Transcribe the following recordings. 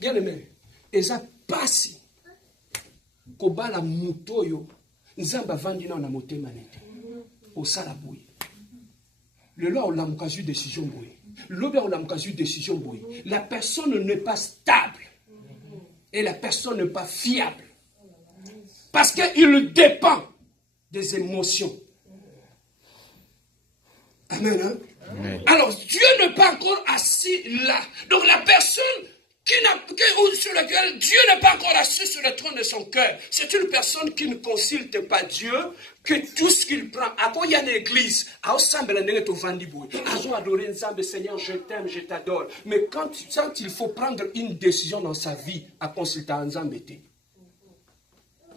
Bien aimé, et ça passe. Kobala mutoyo, nzamba vandina na motema nete. Au salaboui. Le loi on a une décision boui. L'obé on a une décision boui. La personne n'est pas stable. Et la personne n'est pas fiable. Parce qu'il dépend des émotions. Amen. Hein? Amen. Alors, Dieu n'est pas encore assis là. Donc, la personne sur laquelle Dieu n'est pas encore assis sur le trône de son cœur, c'est une personne qui ne consulte pas Dieu, que tout ce qu'il prend. Quand il y a une église, Seigneur, je t'aime, je t'adore. Mais quand il faut prendre une décision dans sa vie, à consulter Nzambe,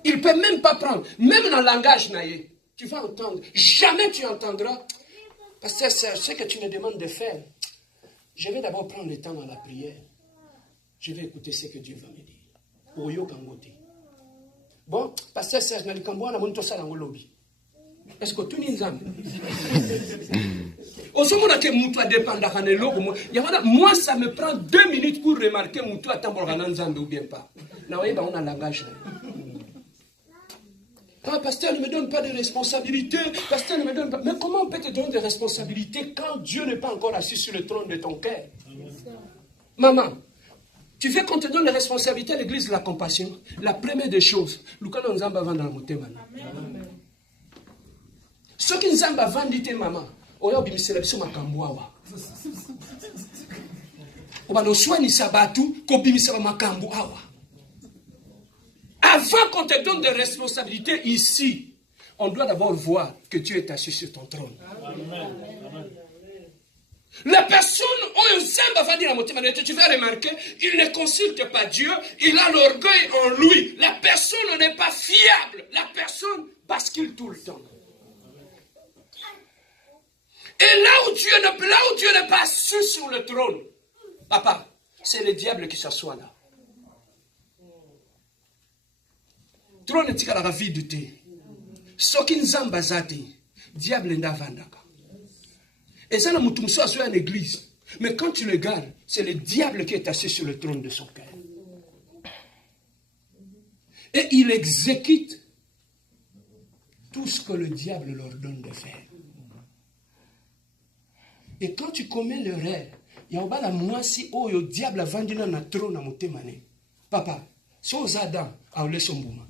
il ne peut même pas prendre, même dans le langage naïe, tu vas entendre, jamais tu entendras. Parce que c'est ce que tu me demandes de faire. Je vais d'abord prendre le temps dans la prière. Je vais écouter ce que Dieu va me dire. Oyo kangote. Bon, parce que c'est un cambo na monto sala ngolobi. Est-ce que tu n'y nzambe? Osomona ke mutu a dépendre kana loko moi ça me prend 2 minutes pour remarquer mutu a tambola na nzambe ou bien pas. Na oyeba on a langage. Ah, pasteur ne me donne pas de responsabilité. Pasteur ne me donne pas. Mais comment on peut te donner des responsabilités quand Dieu n'est pas encore assis sur le trône de ton cœur? Maman, tu veux qu'on te donne les responsabilités à l'église de la compassion? La première des choses, Lukano Nzamba vend dans le motema. Ce qui Nzamba vend dit maman, oyo bimisela biso makambo. Obano soigner sabatu ko bimisela makambo awa. Avant qu'on te donne des responsabilités ici, on doit d'abord voir que Dieu est assis sur ton trône. Amen. La personne, tu vas remarquer, il ne consulte pas Dieu, il a l'orgueil en lui. La personne n'est pas fiable. La personne bascule tout le temps. Et là où Dieu n'est pas assis sur le trône, papa, c'est le diable qui s'assoit là. Trône est la vide te. Soki nzamba zate, diable ndavandaka. Et ça, la moutoumso a une église. Mais quand tu le regardes, c'est le diable qui est assis sur le trône de son cœur. Et il exécute tout ce que le diable leur donne de faire. Et quand tu commets l'erreur, il y a la moisi où le diable a vendu dans le trône à motémané. Papa, si on Adam, on laisse son bouma.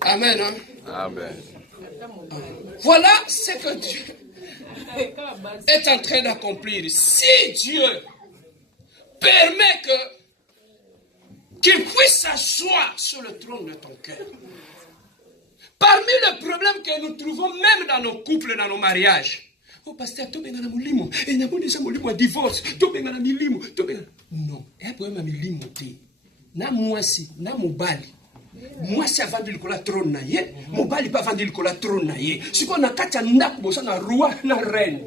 Amen. Hein? Amen. Voilà ce que Dieu est en train d'accomplir. Si Dieu permet qu'il puisse s'asseoir sur le trône de ton cœur. Parmi les problèmes que nous trouvons même dans nos couples, dans nos mariages. Oh, pasteur, tu es dans limo. Et nous avons déjà un divorce. Tu es dans limo. Non. Et après, je suis limo. Na mwasi, na mobali. Mwasi a vendu le trône na ye. Mobali pas vendu le trône na ye. Si on a katia ndaku bosa na roi na reine.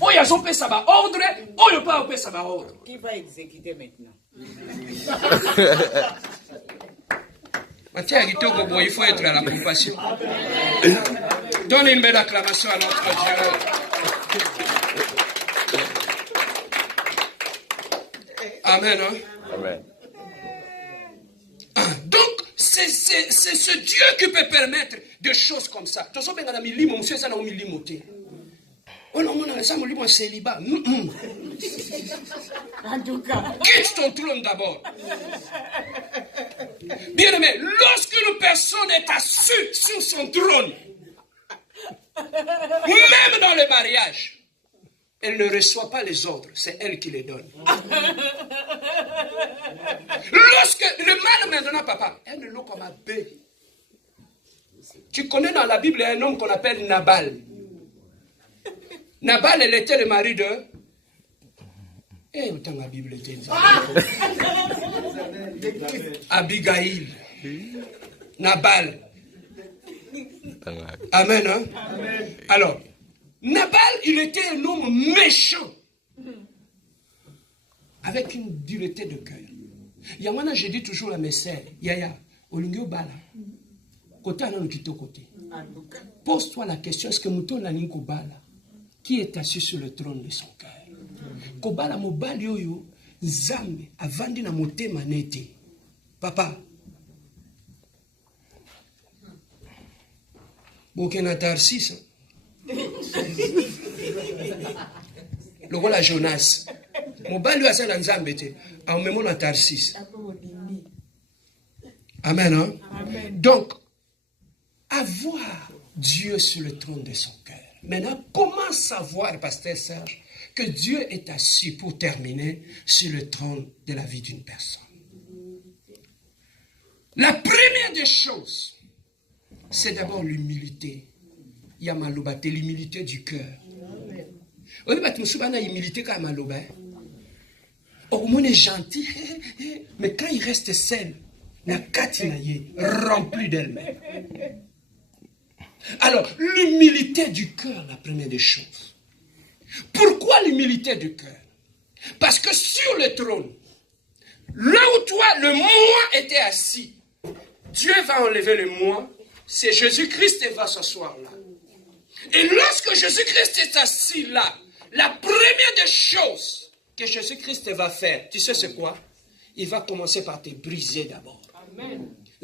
Oh, il y a son père ça va ordre. Oh, il n'y a pas un père ça va ordre. Qui va exécuter maintenant? Mathieu Kitoko, il faut être à la compassion. Donne une belle acclamation à notre Dieu. Amen. Hein? Amen. Donc, c'est ce Dieu qui peut permettre des choses comme ça. Oh non, ça me dit un célibat. En tout cas. Quitte ton trône d'abord. Bien aimé, lorsqu'une personne est assise sur son trône, même dans le mariage, elle ne reçoit pas les ordres, c'est elle qui les donne. Lorsque le mal maintenant, papa, elle ne l'a comme un bébé. Tu connais dans la Bible un homme qu'on appelle Nabal. Nabal, elle était le mari de... Eh, autant la Bible était... Abigail. Nabal. Amen, hein? Amen. Alors, Nabal, il était un homme méchant. avec une dureté de cœur. Yamana, je dis toujours à mes sœurs, Yaya, Olingyo Bala, côté Anan Kito côté. Pose-toi la question, est-ce que Mouton Nanin Kobala, qui est assis sur le trône de son cœur? Kobala Mobali Yoyo, Zambe, Avandi na motema nete. Papa, Bokena Tarsis, le roi Jonas. Mobali wa sana Nzambe te, a memo na Tarsis. Amen, hein? Amen. Donc, avoir Dieu sur le trône de son cœur. Maintenant, comment savoir, pasteur Serge, que Dieu est assis, pour terminer, sur le trône de la vie d'une personne? La première des choses, c'est d'abord l'humilité. Yamalobate, l'humilité du cœur. On a humilité quand Maloba. On est gentil, mais quand il reste seul, rempli d'elle-même. Alors, l'humilité du cœur, la première des choses. Pourquoi l'humilité du cœur? Parce que sur le trône, là où toi, le moi était assis, Dieu va enlever le moi, c'est Jésus-Christ qui va s'asseoir là. Et lorsque Jésus-Christ est assis là, la première des choses que Jésus-Christ va faire, tu sais c'est quoi? Il va commencer par te briser d'abord.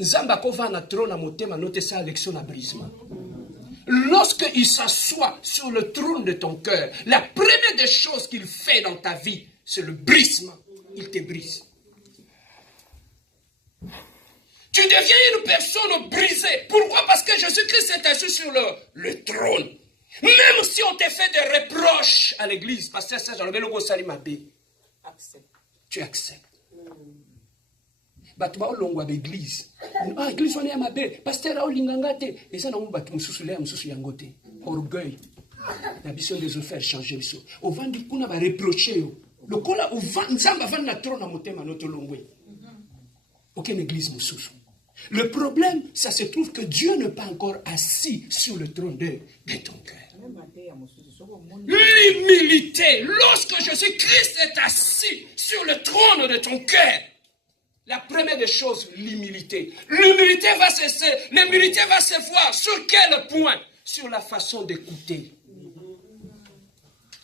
Zambako va na trône à motema noter sa lection à brisement. Lorsqu'il s'assoit sur le trône de ton cœur, la première des choses qu'il fait dans ta vie, c'est le brisement. Il te brise. Tu deviens une personne brisée. Pourquoi? Parce que Jésus-Christ est assis sur le trône. Même si on te fait des reproches à l'église, parce que ça, j'en ai le salimabé, tu acceptes. Batuma olongwa l'église. Ah, l'église on est à ma bé. Pasteur Olingangate. Et ça, on va tout me yangote. Orgueil. La mission des offres changer. Au vent du coup, on va reprocher. Le cola au vent, Nzamba va na trône à motema notre longwe. Aucune église moussous. Le problème, ça se trouve que Dieu n'est pas encore assis sur le trône de ton cœur. L'humilité. Lorsque Jésus-Christ est assis sur le trône de ton cœur, la première des choses, l'humilité. L'humilité va se voir sur quel point? Sur la façon d'écouter.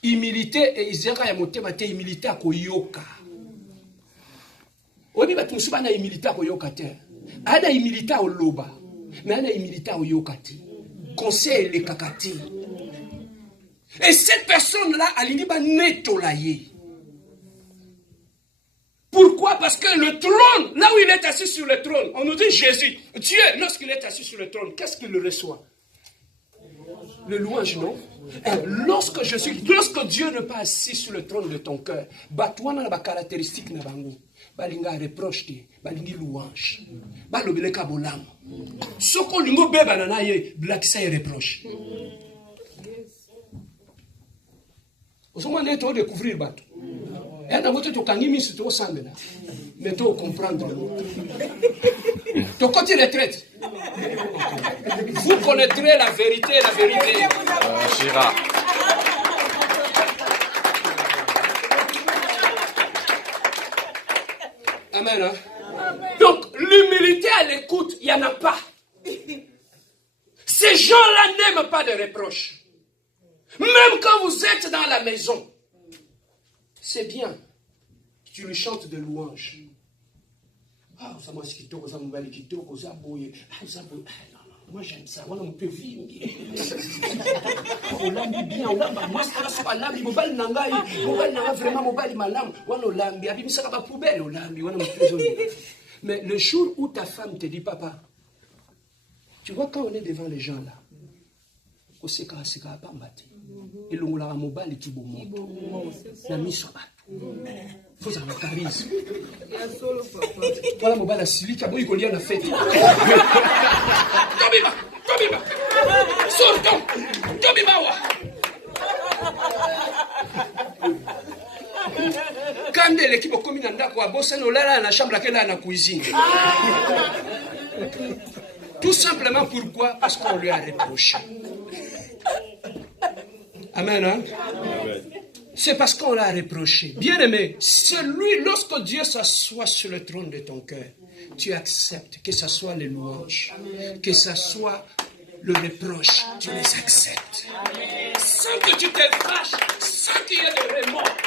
Humilité, et Isera Yamote Mate, humilité à Koyoka. On dit que nous avons une humilité à Koyoka. Ada humilité au loba, mais ada humilité au yokati. Conseil les kakati. Et cette personne-là, elle dit, netolaye. Pourquoi? Parce que le trône, là où il est assis sur le trône, on nous dit Jésus, Dieu, lorsqu'il est assis sur le trône, qu'est-ce qu'il reçoit? Le louange, non? Lorsque Dieu n'est pas assis sur le trône de ton cœur, batouana na ba caractéristique na bango, balinga reproche te, balingi louange, balobele ka bolam. Soko lingo beba na ye, blakisa ye reproche. Osoma neto découvrir bato. Et dans votre tokangimi sur ton sang là, mais tu comprendre. Ton côté retraite. Vous connaîtrez la vérité, la vérité. Chira. Amen. Hein? Donc, l'humilité à l'écoute, il n'y en a pas. Ces gens-là n'aiment pas de reproches. Même quand vous êtes dans la maison, c'est bien. Tu lui chantes de louanges. Ah, ça m'a skito, ça m'a likito, ça m'a bouillé. Ah, ça m'a. Moi j'aime ça, on peut vivre. On l'a bien, on l'a moi ça pas là, mobile nangai, mobile nanga vraiment mobile malam, on l'a bien, abi ça va poubelle, on l'a bien, on a. Mais le jour où ta femme te dit papa, tu vois quand on est devant les gens là, on sait quand c'est pas maté. Et l'on l'a mobile qui bon la mise sur faut avoir le charisme. Voilà mobile à Sili qui a beau coller à la fête. Tobiba, sortons, Tobiba. Quand l'équipe commune en d'accord, bossa no là la chambre laquelle a la cuisine. Tout simplement pourquoi? Parce qu'on lui a reproché. Amen. Hein? C'est parce qu'on l'a reproché. Bien-aimé, celui, lorsque Dieu s'assoit sur le trône de ton cœur, tu acceptes que ce soit les louanges, que ce soit le reproche, tu les acceptes. Sans que tu te fâches, sans qu'il y ait de remords.